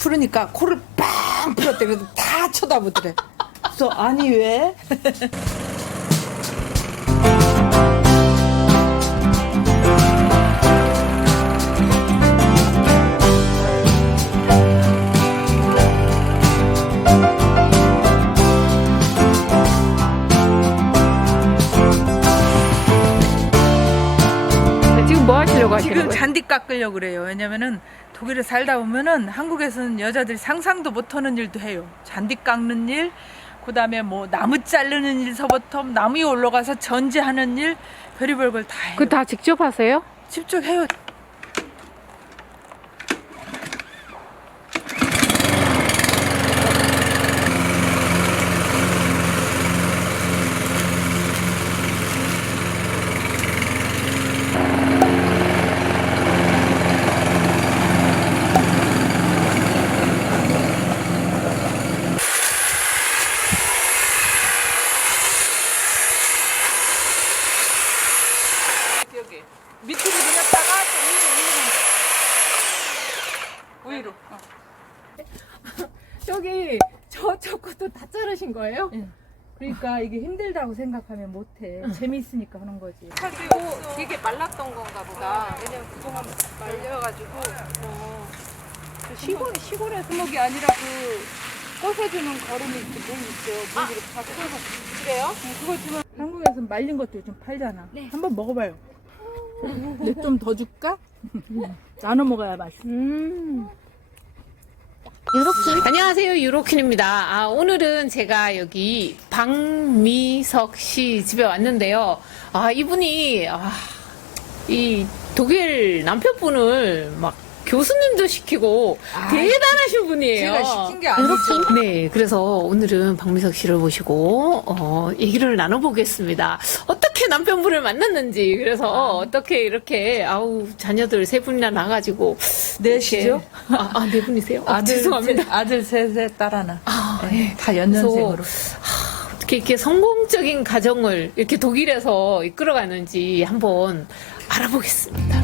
풀으니까 코를 빵 풀었대. 그래서 다 쳐다보더래. 그래서 아니 왜? 지금 뭐 하시려고 하시는 지금 거예요? 잔디 깎으려고 그래요. 왜냐면은 독일에 살다 보면은 한국에서는 여자들이 상상도 못하는 일도 해요. 잔디 깎는 일, 그다음에 뭐 나무 자르는 일서부터 나무 위에 올라가서 전지하는 일, 별의별 걸 다 해요. 그거 다 직접 하세요? 직접 해요. 여기 밑으로 내렸다가 또 위로. 여기 저쪽 것도 다 자르신 거예요? 그러니까 이게 힘들다고 생각하면 못해. 재미있으니까 하는 거지. 그리고 되게 말랐던 건가 보다. 왜냐면 그동안 말려가지고. 시골의 수목이 아니라 그 꽃해주는 거름이 물 있죠. 물 이렇게 다 끓여서. 그래요? 그거 주면 한국에서 말린 것도 좀 팔잖아. 한번 먹어봐요. 내 좀 더 줄까? 나눠 먹어야 맛있어. 안녕하세요, 유로킨입니다. 오늘은 제가 여기 박미석 씨 집에 왔는데요. 이분이 이 독일 남편분을 막 교수님도 시키고 대단하신 분이에요. 제가 시킨 게 아니죠. 네, 그래서 오늘은 박미석 씨를 모시고 얘기를 나눠보겠습니다. 어떻게 남편분을 만났는지, 그래서 어떻게 이렇게 자녀들 세 분이나 나가지고 넷이죠? 네 분이세요? 아들, 죄송합니다. 아들 셋, 딸 하나. 네. 다 연년생으로. 어떻게 이렇게 성공적인 가정을 이렇게 독일에서 이끌어가는지 한번 알아보겠습니다.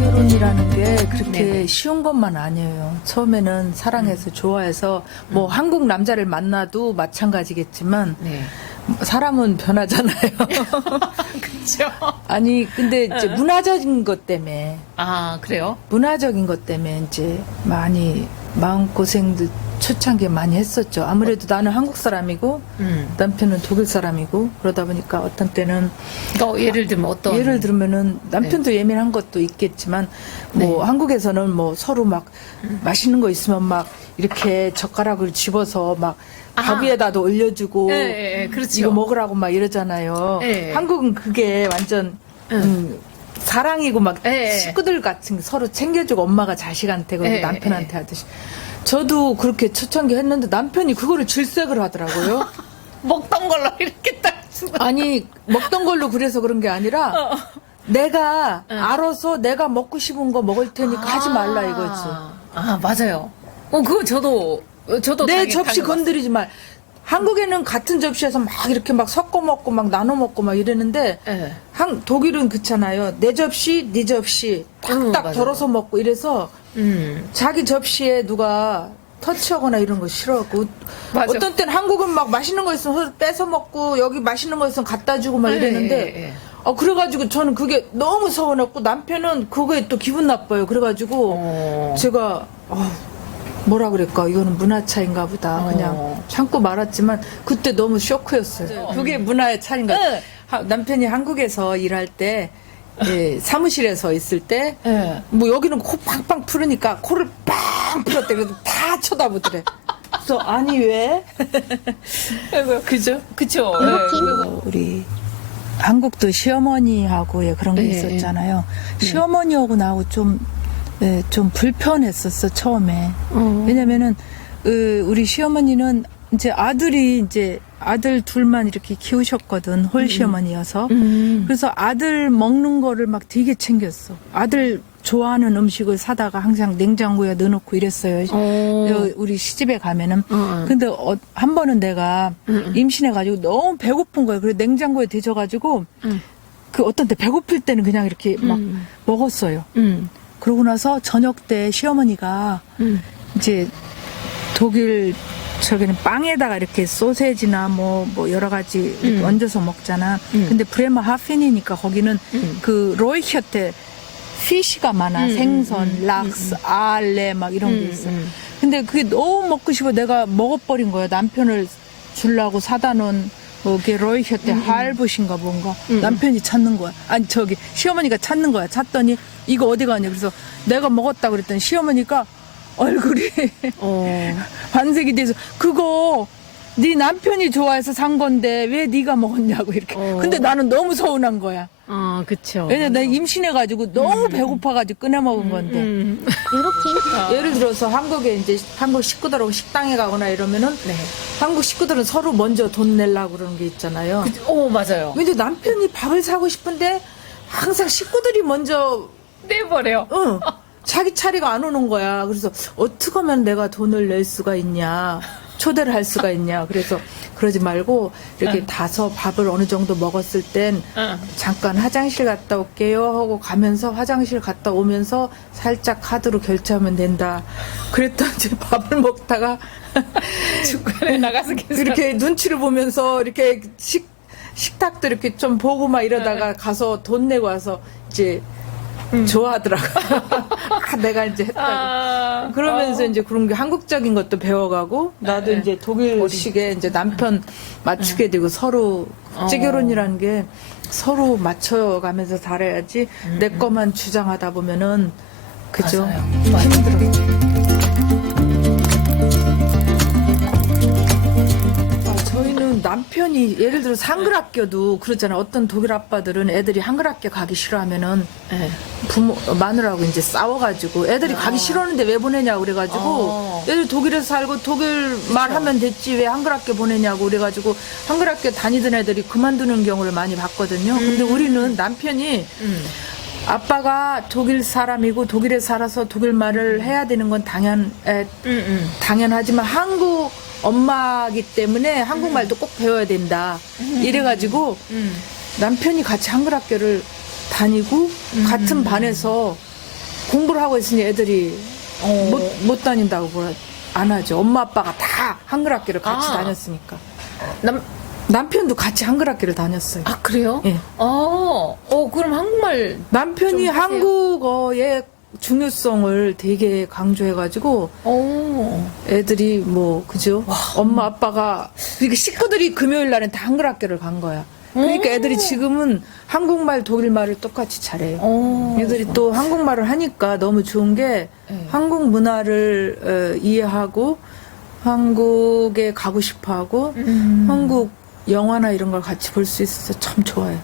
결혼이라는 게 그렇게 쉬운 것만 아니에요. 처음에는 사랑해서 좋아해서 뭐 한국 남자를 만나도 마찬가지겠지만 네. 사람은 변하잖아요. 그렇죠. 아니 근데 이제 문화적인 것 때문에 그래요? 문화적인 것 때문에 이제 많이 마음고생도 초창기에 많이 했었죠. 아무래도 나는 한국 사람이고 남편은 독일 사람이고 그러다 보니까 어떤 때는 예를 들면 어떤? 예를 들면은 남편도 예민한 것도 있겠지만 뭐 한국에서는 뭐 서로 막 맛있는 거 있으면 막 이렇게 젓가락을 집어서 막 밥 위에다도 올려주고 그렇죠. 이거 먹으라고 막 이러잖아요. 네. 한국은 그게 완전 사랑이고 막 식구들 같은 서로 챙겨주고 엄마가 자식한테 그리고 남편한테 하듯이 저도 그렇게 초창기 했는데 남편이 그거를 질색을 하더라고요. 먹던 걸로 이렇게 딱 주고. 아니 먹던 걸로 그래서 그런 게 아니라 내가 알아서 내가 먹고 싶은 거 먹을 테니까 하지 말라 이거지. 맞아요. 그거 저도 내 접시 건드리지 말. 한국에는 같은 접시에서 막 이렇게 막 섞어 먹고 막 나눠 먹고 막 이러는데 독일은 그렇잖아요. 내 접시, 네 접시 딱딱 맞아요. 덜어서 먹고 이래서 자기 접시에 누가 터치하거나 이런 거 싫어하고 맞아. 어떤 때는 한국은 막 맛있는 거 있으면 서로 뺏어 먹고 여기 맛있는 거 있으면 갖다 주고 막 이랬는데 그래가지고 저는 그게 너무 서운했고 남편은 그거에 또 기분 나빠요. 그래가지고 제가 뭐라 그럴까 이거는 문화 차이인가 보다 그냥 참고 말았지만 그때 너무 쇼크였어요. 그게 문화의 차이인가. 남편이 한국에서 일할 때 사무실에서 있을 때 뭐 여기는 코 팡팡 풀으니까 코를 빵 풀었대. 그래서 다 쳐다보더래. 그래서 아니 왜? 그죠? 그쵸. 우리 한국도 시어머니하고 그런 게 있었잖아요. 시어머니하고 나하고 좀 불편했었어 처음에. 왜냐면은 우리 시어머니는 이제 아들 둘만 이렇게 키우셨거든. 홀시어머니여서. 그래서 아들 먹는 거를 막 되게 챙겼어. 아들 좋아하는 음식을 사다가 항상 냉장고에 넣어놓고 이랬어요. 우리 시집에 가면은. 근데 한 번은 내가 임신해가지고 너무 배고픈 거예요. 그래서 냉장고에 데져가지고 그 어떤 때 배고플 때는 그냥 이렇게 막 먹었어요. 그러고 나서 저녁 때 시어머니가 이제 독일 저기는 빵에다가 이렇게 소세지나 뭐 여러 가지 이렇게 얹어서 먹잖아. 근데 브레머 하핀이니까 거기는 그 로이혀테 피쉬가 많아. 생선, 락스, 알레 막 이런 게 있어. 근데 그게 너무 먹고 싶어. 내가 먹어버린 거야. 남편을 주려고 사다 놓은 뭐 그게 로이혀테 할부신가 뭔가 남편이 찾는 거야. 아니 저기 시어머니가 찾는 거야. 찾더니 이거 어디 가냐. 그래서 내가 먹었다고 그랬더니 시어머니가 얼굴이 반색이 돼서 그거 네 남편이 좋아해서 산 건데 왜 네가 먹었냐고 이렇게. 근데 나는 너무 서운한 거야. 그쵸. 왜냐면 내가 임신해가지고 너무 배고파가지고 꺼내 먹은 건데. 이렇게 예를 들어서 한국에 이제 한국 식구들하고 식당에 가거나 이러면은 네. 한국 식구들은 서로 먼저 돈 내려고 그러는 게 있잖아요. 맞아요. 근데 남편이 밥을 사고 싶은데 항상 식구들이 먼저 내버려. 자기 차례가 안 오는 거야. 그래서 어떻게 하면 내가 돈을 낼 수가 있냐, 초대를 할 수가 있냐. 그래서 그러지 말고 이렇게 다서 밥을 어느 정도 먹었을 땐 잠깐 화장실 갔다 올게요 하고 가면서 화장실 갔다 오면서 살짝 카드로 결제하면 된다. 그랬더니 이제 밥을 먹다가 중간에 나가서 계속. 이렇게 눈치를 보면서 이렇게 식탁도 이렇게 좀 보고 막 이러다가 가서 돈 내고 와서 이제 좋아하더라고. 내가 이제 했다고. 그러면서 이제 그런 게 한국적인 것도 배워가고, 나도 이제 독일식에 이제 남편 맞추게 되고 서로 국제결혼이라는 게 서로 맞춰가면서 살아야지 내 것만 주장하다 보면은, 그죠? 힘들어. 저희는 남편이 예를 들어서 한글 학교도 그렇잖아. 어떤 독일 아빠들은 애들이 한글 학교 가기 싫어하면은 부모 마누라하고 이제 싸워가지고 애들이 가기 싫어하는데 왜 보내냐고 그래가지고 애들 독일에서 살고 독일 말 하면 됐지 왜 한글 학교 보내냐고 그래가지고 한글 학교 다니던 애들이 그만두는 경우를 많이 봤거든요. 근데 우리는 남편이 아빠가 독일 사람이고 독일에 살아서 독일 말을 해야 되는 건 당연하지만 한국 엄마기 때문에 한국말도 꼭 배워야 된다. 이래가지고 남편이 같이 한글 학교를 다니고 같은 반에서 공부를 하고 있으니 애들이 못 다닌다고 안 하죠. 엄마 아빠가 다 한글 학교를 같이 다녔으니까. 남편도 같이 한글 학교를 다녔어요. 그래요? 예. 그럼 한국말. 남편이 좀 하세요? 한국어의 중요성을 되게 강조해가지고 애들이 뭐 그죠? 엄마 아빠가 그러니까 식구들이 금요일 날은 다 한글 학교를 간 거야. 그러니까 애들이 지금은 한국말 독일말을 똑같이 잘해요. 애들이 또 한국말을 하니까 너무 좋은 게 한국 문화를 이해하고 한국에 가고 싶어하고 한국 영화나 이런 걸 같이 볼 수 있어서 참 좋아요.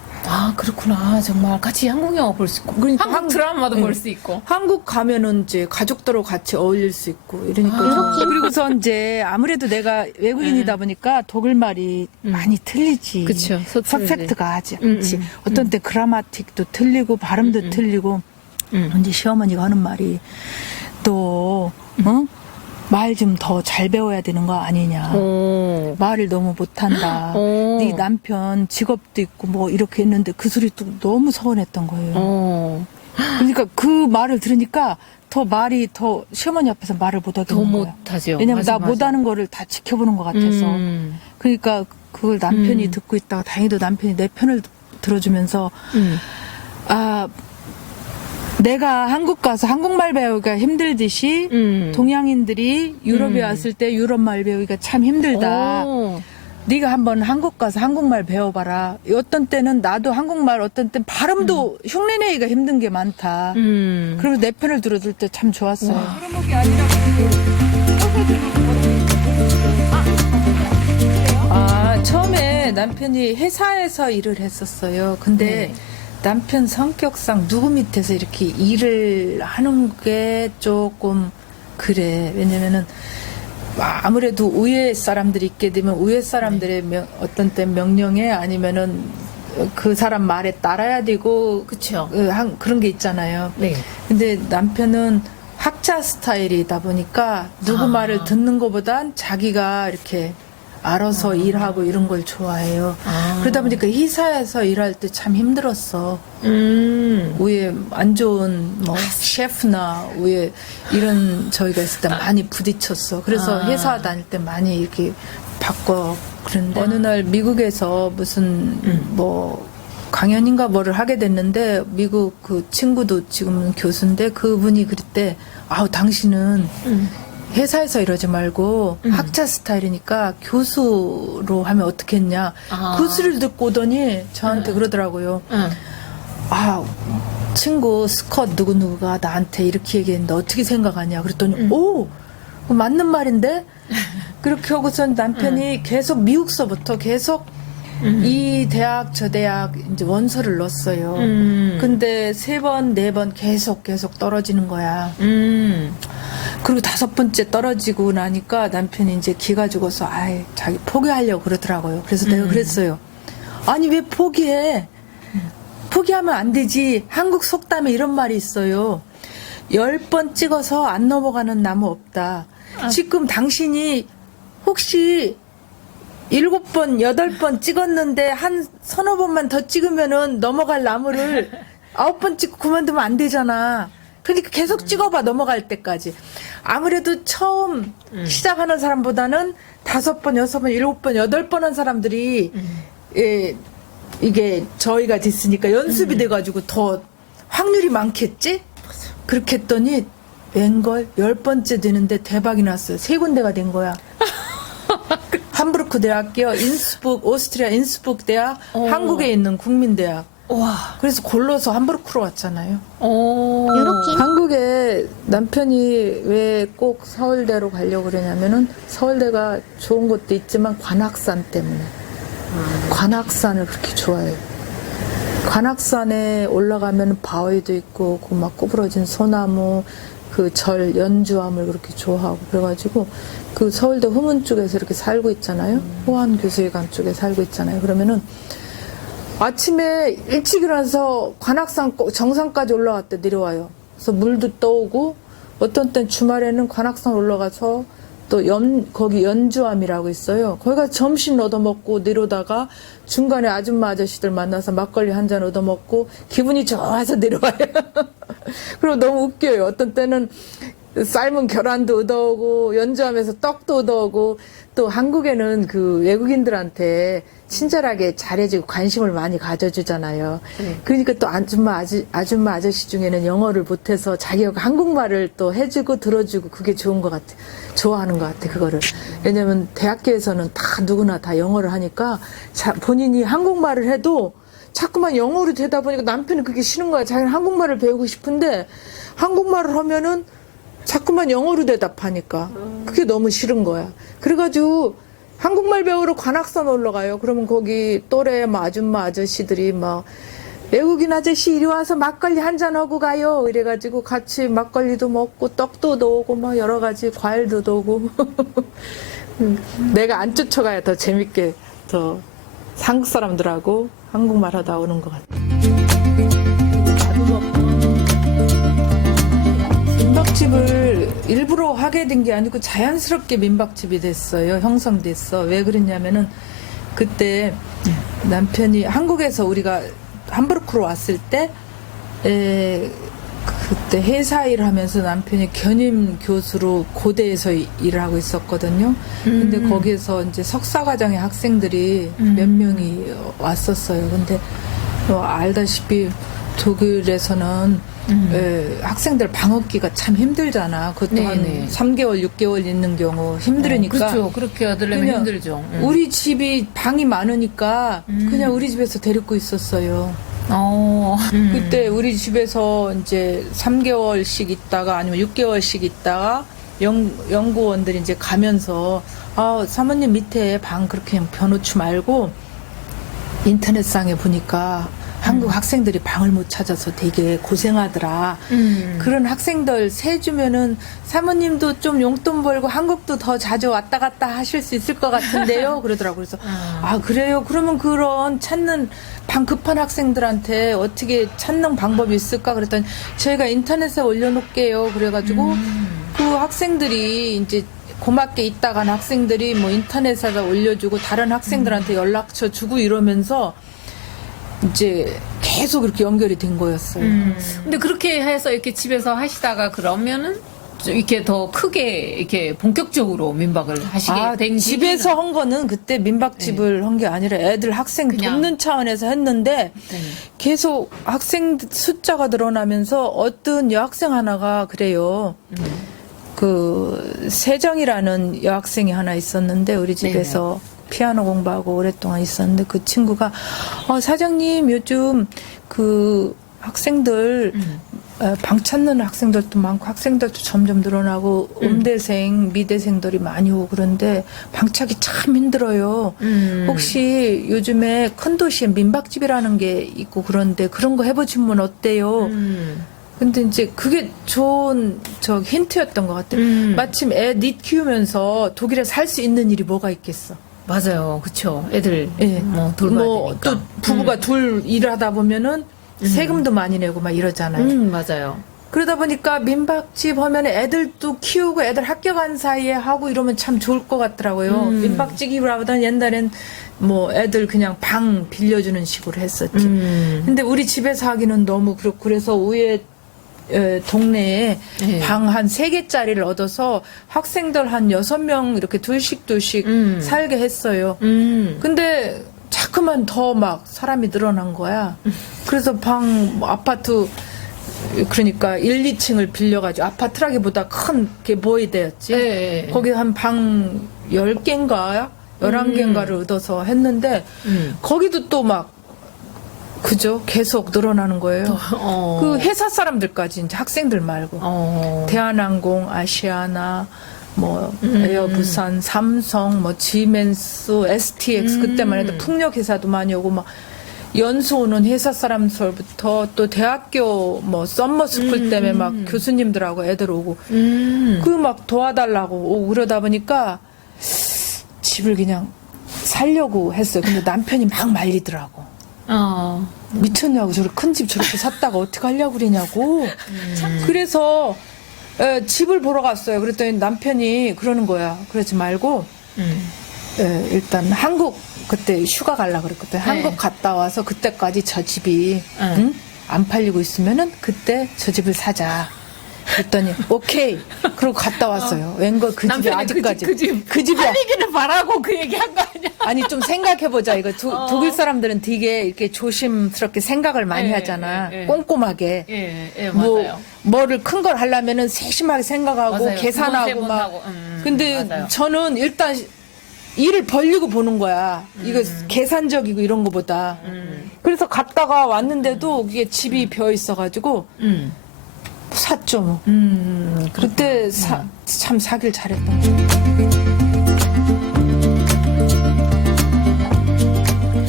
그렇구나. 정말 같이 한국 영화 볼 수 있고. 그러니까 한국 드라마도 볼 수 있고. 한국 가면은 이제 가족들하고 같이 어울릴 수 있고 이러니까 그리고서 이제 아무래도 내가 외국인이다 보니까 독일말이 많이 틀리지. 그쵸. 퍼펙트가 하지 않지. 어떤 때 그라마틱도 틀리고 발음도 틀리고 이제 시어머니가 하는 말이 또 말 좀 더 잘 배워야 되는 거 아니냐. 말을 너무 못한다. 네 남편 직업도 있고 뭐 이렇게 했는데 그 소리 또 너무 서운했던 거예요. 그러니까 그 말을 들으니까 더 시어머니 앞에서 말을 못 하겠는 더 거야. 못하죠. 왜냐면 맞아, 나 맞아. 못하는 거를 다 지켜보는 것 같아서. 그러니까 그걸 남편이 듣고 있다가 다행히도 남편이 내 편을 들어주면서 내가 한국 가서 한국말 배우기가 힘들듯이 동양인들이 유럽에 왔을 때 유럽말 배우기가 참 힘들다. 네가 한번 한국 가서 한국말 배워봐라. 어떤 때는 나도 한국말 어떤 땐 발음도 흉내내기가 힘든 게 많다. 그러면 내 편을 들어줄 때 참 좋았어요. 처음에 남편이 회사에서 일을 했었어요. 근데 남편 성격상 누구 밑에서 이렇게 일을 하는 게 조금 그래. 왜냐면은 아무래도 위에 사람들이 있게 되면 위에 사람들의 어떤 때 명령에 아니면은 그 사람 말에 따라야 되고 그쵸. 그런 게 있잖아요. 네. 근데 남편은 학자 스타일이다 보니까 누구 말을 듣는 것보단 자기가 이렇게 알아서 일하고 이런 걸 좋아해요. 그러다 보니까 회사에서 일할 때 참 힘들었어. 위에 안 좋은 뭐 셰프나 위에 이런 저희가 있을 때 많이 부딪혔어. 그래서 회사 다닐 때 많이 이렇게 바꿔 그런데 어느 날 미국에서 무슨 뭐 강연인가 뭐를 하게 됐는데 미국 그 친구도 지금은 교수인데 그분이 그랬대. 아우 당신은 회사에서 이러지 말고 학자 스타일이니까 교수로 하면 어떻겠냐. 그 소리를 듣고 오더니 저한테 그러더라고요. 아 친구 스컷 누구누구가 나한테 이렇게 얘기했는데 어떻게 생각하냐. 그랬더니 오 맞는 말인데 그렇게 하고선 남편이 계속 미국서부터 계속 이 대학 저 대학 이제 원서를 넣었어요. 근데 3번 4번 계속 떨어지는 거야. 그리고 5번째 떨어지고 나니까 남편이 이제 기가 죽어서 아이 자기 포기하려고 그러더라고요. 그래서 내가 그랬어요. 아니 왜 포기해? 포기하면 안 되지. 한국 속담에 이런 말이 있어요. 10번 찍어서 안 넘어가는 나무 없다. 지금 당신이 혹시 7번, 8번 찍었는데 한 서너 번만 더 찍으면은 넘어갈 나무를 9번 찍고 그만두면 안 되잖아. 그러니까 계속 찍어봐, 넘어갈 때까지. 아무래도 처음 시작하는 사람보다는 5번, 6번, 7번, 8번 한 사람들이 예, 이게 저희가 됐으니까 연습이 돼가지고 더 확률이 많겠지? 그렇게 했더니 웬걸 10번째 되는데 대박이 났어요. 3군데가 된 거야. 함부르크 대학교, 인스북, 오스트리아 인스북 대학, 한국에 있는 국민대학. 와. 그래서 골라서 함부르크로 왔잖아요. 이렇게 한국에 남편이 왜 꼭 서울대로 가려고 그러냐면은 서울대가 좋은 것도 있지만 관악산 때문에. 관악산을 그렇게 좋아해요. 관악산에 올라가면 바위도 있고 그 막 구부러진 소나무 그 절 연주함을 그렇게 좋아하고 그래가지고 그 서울대 후문 쪽에서 이렇게 살고 있잖아요. 호안교수회관 쪽에 살고 있잖아요. 그러면은 아침에 일찍 일어나서 관악산 정상까지 올라갔대 내려와요. 그래서 물도 떠오고 어떤 땐 주말에는 관악산 올라가서 또 거기 연주함이라고 있어요. 거기가 점심 얻어먹고 내려오다가 중간에 아줌마 아저씨들 만나서 막걸리 한 잔 얻어먹고 기분이 좋아서 내려와요. 그리고 너무 웃겨요. 어떤 때는 삶은 계란도 얻어오고 연주하면서 떡도 얻어오고 또 한국에는 그 외국인들한테 친절하게 잘해주고 관심을 많이 가져주잖아요. 그러니까 또 아줌마 아저씨 중에는 영어를 못해서 자기가 한국말을 또 해주고 들어주고 그게 좋은 것 같아. 좋아하는 것 같아 그거를. 왜냐면 대학교에서는 다 누구나 다 영어를 하니까 본인이 한국말을 해도 자꾸만 영어로 되다 보니까 남편은 그게 싫은 거야. 자기는 한국말을 배우고 싶은데 한국말을 하면은 자꾸만 영어로 대답하니까 그게 너무 싫은 거야. 그래가지고 한국말 배우러 관악산 올라가요. 그러면 거기 또래 막 아줌마 아저씨들이 막 외국인 아저씨 이리 와서 막걸리 한잔하고 가요. 이래가지고 같이 막걸리도 먹고 떡도 넣고 막 여러 가지 과일도 넣고 내가 안 쫓아가야 더 재밌게 더 한국 사람들하고 한국말 하다 오는 것 같아. 민박집을 일부러 하게 된 게 아니고 자연스럽게 민박집이 됐어요. 형성됐어. 왜 그랬냐면은 그때 남편이 한국에서 우리가 함부르크로 왔을 때 그때 회사 일을 하면서 남편이 견임 교수로 고대에서 일을 하고 있었거든요. 근데 거기에서 이제 석사과정의 학생들이 몇 명이 왔었어요. 근데 알다시피 독일에서는 학생들 방학기가 참 힘들잖아. 그것도 네네. 한 3개월, 6개월 있는 경우 힘들으니까. 그렇죠. 그렇게 하려면 그냥 힘들죠. 우리 집이 방이 많으니까 그냥 우리 집에서 데리고 있었어요. 그때 우리 집에서 이제 3개월씩 있다가 아니면 6개월씩 있다가 연구원들이 이제 가면서 사모님 밑에 방 그렇게 벼놓지 말고 인터넷상에 보니까 한국 학생들이 방을 못 찾아서 되게 고생하더라. 그런 학생들 세 주면은 사모님도 좀 용돈 벌고 한국도 더 자주 왔다 갔다 하실 수 있을 것 같은데요. 그러더라고요. 그래서 그래요? 그러면 그런 찾는 방 급한 학생들한테 어떻게 찾는 방법이 있을까? 그랬더니 저희가 인터넷에 올려놓을게요. 그래가지고 그 학생들이 이제 고맙게 있다간 학생들이 뭐 인터넷에다 올려주고 다른 학생들한테 연락처 주고 이러면서 이제 계속 이렇게 연결이 된 거였어요. 근데 그렇게 해서 이렇게 집에서 하시다가 그러면은 좀 이렇게 더 크게 이렇게 본격적으로 민박을 하시게 된 집에서 한 거는 그때 민박집을 한 게 아니라 애들 학생 그냥. 돕는 차원에서 했는데 네. 계속 학생 숫자가 늘어나면서 어떤 여학생 하나가 그래요. 그 세정이라는 여학생이 하나 있었는데 우리 집에서 피아노 공부하고 오랫동안 있었는데 그 친구가 사장님 요즘 그 학생들 방 찾는 학생들도 많고 학생들도 점점 늘어나고 음대생, 미대생들이 많이 오고 그런데 방 찾기 참 힘들어요. 혹시 요즘에 큰 도시에 민박집이라는 게 있고 그런데 그런 거 해보시면 어때요? 근데 이제 그게 좋은 힌트였던 것 같아요. 마침 애 닛 키우면서 독일에 살 수 있는 일이 뭐가 있겠어? 맞아요, 그렇죠. 애들 예. 뭐 돌봐야 되니까. 또 부부가 둘 일을 하다 보면은 세금도 많이 내고 막 이러잖아요. 맞아요. 그러다 보니까 민박집 하면 애들도 키우고 애들 학교 간 사이에 하고 이러면 참 좋을 것 같더라고요. 민박집이라보다는 옛날엔 뭐 애들 그냥 방 빌려주는 식으로 했었지. 근데 우리 집에서 하기는 너무 그렇고 그래서 위에 동네에 네. 방 한 3개짜리를 얻어서 학생들 한 6명 이렇게 둘씩 살게 했어요. 근데 자꾸만 더 막 사람이 늘어난 거야. 그래서 아파트 그러니까 1, 2층을 빌려가지고 아파트라기보다 큰 게 모이대였지. 네. 거기 한 방 10개인가 11개인가를 얻어서 했는데 거기도 또 막 그죠? 계속 늘어나는 거예요. 그 회사 사람들까지 이제 학생들 말고 대한항공, 아시아나, 뭐 에어부산, 삼성, 뭐 지멘스, STX 그때만 해도 풍력 회사도 많이 오고 막 연수 오는 회사 사람들부터 또 대학교 뭐 썸머 스쿨 때문에 막 교수님들하고 애들 오고 그 막 도와달라고 오고 그러다 보니까 집을 그냥 살려고 했어요. 근데 남편이 막 말리더라고. 미쳤냐고 저렇게 큰 집 저렇게 샀다가 어떻게 하려고 그러냐고. 그래서 집을 보러 갔어요. 그랬더니 남편이 그러는 거야. 그러지 말고 일단 한국 그때 휴가 가려고 그랬거든. 한국 갔다 와서 그때까지 저 집이 응? 안 팔리고 있으면은 그때 저 집을 사자. 그랬더니 오케이. 그러고 갔다 왔어요. 웬걸 그 집이 남편이 아직까지 그 집이 팔리기는 바라고 그 얘기 한 거 아니야? 아니 좀 생각해보자. 이거 독일 사람들은 되게 이렇게 조심스럽게 생각을 많이 하잖아. 꼼꼼하게. 예, 뭐 맞아요. 뭐를 큰 걸 하려면은 세심하게 생각하고 맞아요. 계산하고 두번, 막. 세 번 하고. 근데 맞아요. 저는 일단 일을 벌리고 보는 거야. 이거 계산적이고 이런 거보다. 그래서 갔다가 왔는데도 이게 집이 비어 있어가지고 샀죠. 뭐. 그때 참 사길 잘했던 거.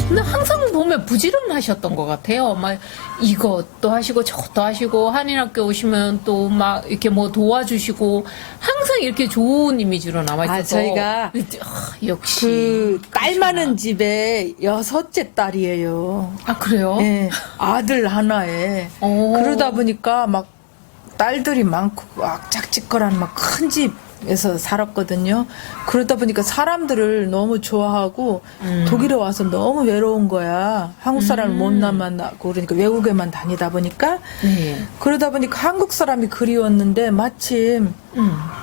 근데 항상 보면 부지런하셨던 것 같아요. 막 이것도 하시고 저것도 하시고 한인학교 오시면 또 막 이렇게 뭐 도와주시고 항상 이렇게 좋은 이미지로 남아있어서 저희가 역시 그 딸 많은 집에 6째 딸이에요. 아 그래요? 예, 아들 하나에. 그러다 보니까 막 딸들이 많고 막 짝짓거란 막 큰 집에서 살았거든요. 그러다 보니까 사람들을 너무 좋아하고 독일에 와서 너무 외로운 거야. 한국 사람을 못 만나고 그러니까 외국에만 다니다 보니까 네. 그러다 보니까 한국 사람이 그리웠는데 마침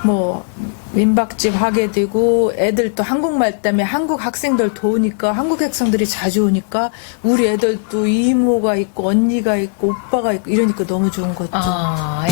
뭐 민박집 하게 되고 애들 또 한국말 때문에 한국 학생들 도우니까 한국 학생들이 자주 오니까 우리 애들도 이모가 있고 언니가 있고 오빠가 있고 이러니까 너무 좋은 거죠. 아,